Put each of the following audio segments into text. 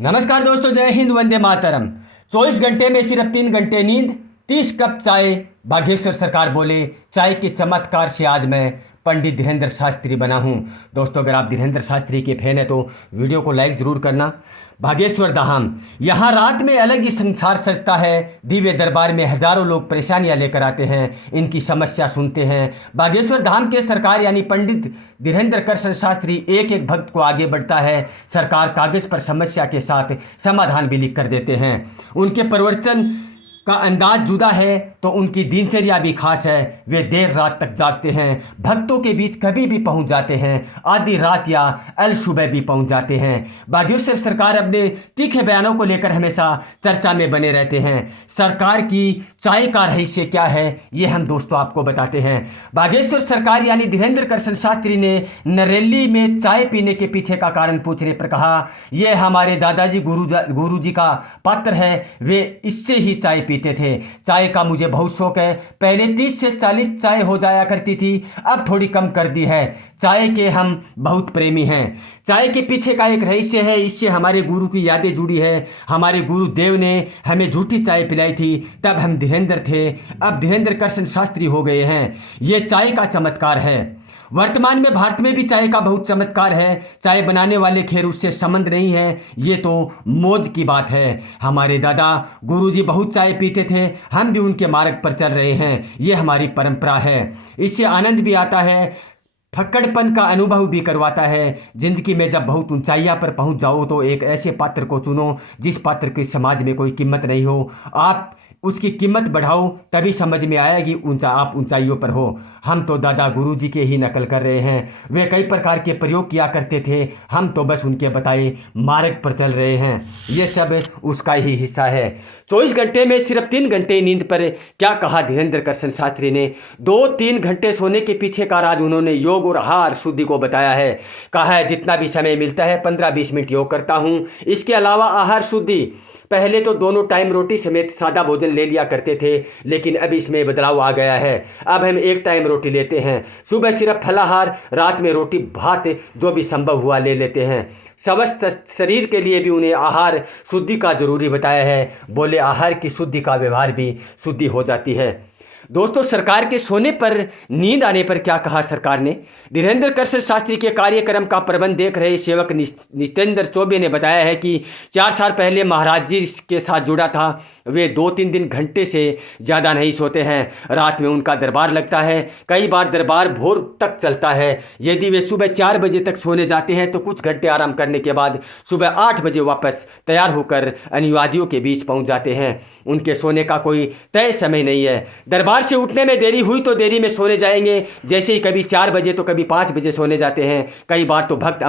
नमस्कार दोस्तों, जय हिंद, वंदे मातरम। 24 घंटे में सिर्फ 3 घंटे नींद, 30 कप चाय। बागेश्वर सरकार बोले, चाय के चमत्कार से आज मैं पंडित धीरेंद्र शास्त्री बना हूं। दोस्तों, अगर आप धीरेंद्र शास्त्री के फैन हैं तो वीडियो को लाइक जरूर करना। बागेश्वर धाम, यहाँ रात में अलग ही संसार सजता है। दिव्य दरबार में हजारों लोग परेशानियां लेकर आते हैं, इनकी समस्या सुनते हैं। बागेश्वर धाम के सरकार यानी पंडित धीरेंद्र कृष्ण शास्त्री एक एक भक्त को आगे बढ़ता है। सरकार कागज पर समस्या के साथ समाधान भी लिख कर देते हैं। उनके परिवर्तन का अंदाज जुदा है तो उनकी दिनचर्या भी खास है। वे देर रात तक जागते हैं, भक्तों के बीच कभी भी पहुंच जाते हैं, आधी रात या अल सुबह भी पहुंच जाते हैं। बागेश्वर सरकार अपने तीखे बयानों को लेकर हमेशा चर्चा में बने रहते हैं। सरकार की चाय का रहस्य क्या है, ये हम दोस्तों आपको बताते हैं। बागेश्वर सरकार यानी धीरेंद्र कृष्ण शास्त्री ने नरेली में चाय पीने के पीछे का कारण पूछने पर कहा, यह हमारे दादाजी गुरुजी का पात्र है। वे इससे ही चाय पीते थे। चाय का मुझे बहुत शौक है। पहले 30 से 40 चाय हो जाया करती थी, अब थोड़ी कम कर दी है। चाय के हम बहुत प्रेमी हैं। चाय के पीछे का एक रहस्य है, इससे हमारे गुरु की यादें जुड़ी है। हमारे गुरुदेव ने हमें झूठी चाय पिलाई थी, तब हम धीरेंद्र थे, अब धीरेंद्र कृष्ण शास्त्री हो गए हैं। ये चाय का चमत्कार है। वर्तमान में भारत में भी चाय का बहुत चमत्कार है। चाय बनाने वाले खैर उससे संबंध नहीं है, ये तो मौज की बात है। हमारे दादा गुरुजी बहुत चाय पीते थे, हम भी उनके मार्ग पर चल रहे हैं। ये हमारी परंपरा है। इससे आनंद भी आता है, फक्कड़पन का अनुभव भी करवाता है। जिंदगी में जब बहुत ऊंचाइयां पर पहुंच जाओ तो एक ऐसे पात्र को चुनो जिस पात्र की समाज में कोई कीमत नहीं हो। आप उसकी कीमत बढ़ाओ, तभी समझ में आएगी आप ऊंचाइयों पर हो। हम तो दादा गुरुजी के ही नकल कर रहे हैं। वे कई प्रकार के प्रयोग किया करते थे, हम तो बस उनके बताए मार्ग पर चल रहे हैं। ये सब उसका ही हिस्सा है। 24 घंटे में सिर्फ 3 घंटे नींद पर क्या कहा धीरेंद्र कृष्ण शास्त्री ने। 2-3 घंटे सोने के पीछे का राज उन्होंने योग और आहार शुद्धि को बताया है। कहा है, जितना भी समय मिलता है 15-20 मिनट योग करता हूँ। इसके अलावा आहार शुद्धि, पहले तो दोनों टाइम रोटी समेत सादा भोजन ले लिया करते थे, लेकिन अब इसमें बदलाव आ गया है। अब हम एक टाइम रोटी लेते हैं। सुबह सिर्फ फलाहार, रात में रोटी भात जो भी संभव हुआ ले लेते हैं। स्वस्थ शरीर के लिए भी उन्हें आहार शुद्धि का जरूरी बताया है। बोले, आहार की शुद्धि का व्यवहार भी शुद्धि हो जाती है। दोस्तों, सरकार के सोने पर नींद आने पर क्या कहा सरकार ने। धीरेंद्र कृष्ण शास्त्री के कार्यक्रम का प्रबंध देख रहे सेवक नितेंद्र चौबे ने बताया है कि 4 साल पहले महाराज जी के साथ जुड़ा था। वे 2-3 घंटे से ज़्यादा नहीं सोते हैं। रात में उनका दरबार लगता है, कई बार दरबार भोर तक चलता है। यदि वे सुबह 4 बजे तक सोने जाते हैं तो कुछ घंटे आराम करने के बाद सुबह 8 बजे वापस तैयार होकर अनुयायियों के बीच पहुंच जाते हैं। उनके सोने का कोई तय समय नहीं है। दरबार से उठने में देरी हुई तो देरी में सोने जाएंगे, जैसे ही कभी 4 बजे तो कभी 5 बजे सोने जाते हैं। कई बार तो भक्त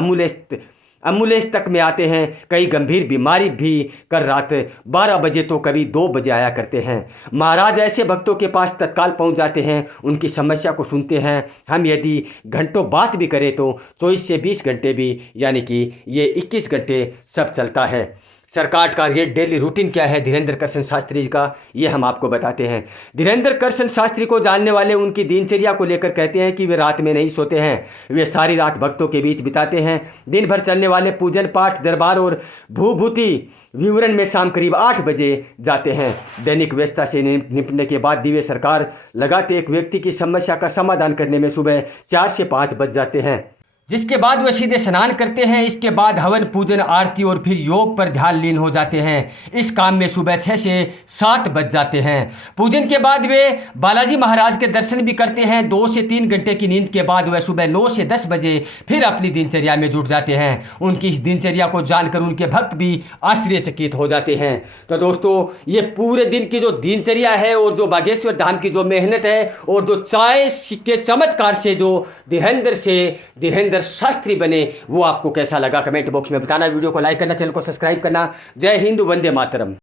एम्बुलेंस तक में आते हैं। कई गंभीर बीमारी भी कर रात 12 बजे तो कभी 2 बजे आया करते हैं। महाराज ऐसे भक्तों के पास तत्काल पहुंच जाते हैं, उनकी समस्या को सुनते हैं। हम यदि घंटों बात भी करें तो 24 से 20 घंटे भी, यानी कि ये 21 घंटे सब चलता है। सरकार का ये डेली रूटीन क्या है धीरेंद्र कृष्ण शास्त्री जी का, ये हम आपको बताते हैं। धीरेंद्र कृष्ण शास्त्री को जानने वाले उनकी दिनचर्या को लेकर कहते हैं कि वे रात में नहीं सोते हैं। वे सारी रात भक्तों के बीच बिताते हैं। दिन भर चलने वाले पूजन पाठ, दरबार और भूभूति विवरण में शाम करीब 8 बजे जाते हैं। दैनिक व्यस्तता से निपटने के बाद दिव्य सरकार लगाते एक व्यक्ति की समस्या का समाधान करने में सुबह 4 से 5 बज जाते हैं, जिसके बाद वह सीधे स्नान करते हैं। इसके बाद हवन, पूजन, आरती और फिर योग पर ध्यान लीन हो जाते हैं। इस काम में सुबह 6 से 7 बज जाते हैं। पूजन के बाद वे बालाजी महाराज के दर्शन भी करते हैं। 2 से 3 घंटे की नींद के बाद वह सुबह 9 से 10 बजे फिर अपनी दिनचर्या में जुट जाते हैं। उनकी इस दिनचर्या को जानकर उनके भक्त भी आश्चर्यचकित हो जाते हैं। तो दोस्तों, ये पूरे दिन की जो दिनचर्या है और जो बागेश्वर धाम की जो मेहनत है और जो चाय के चमत्कार से जो धीरेंद्र शास्त्री बने, वो आपको कैसा लगा कमेंट बॉक्स में बताना। वीडियो को लाइक करना, चैनल को सब्सक्राइब करना। जय हिंद, वंदे मातरम।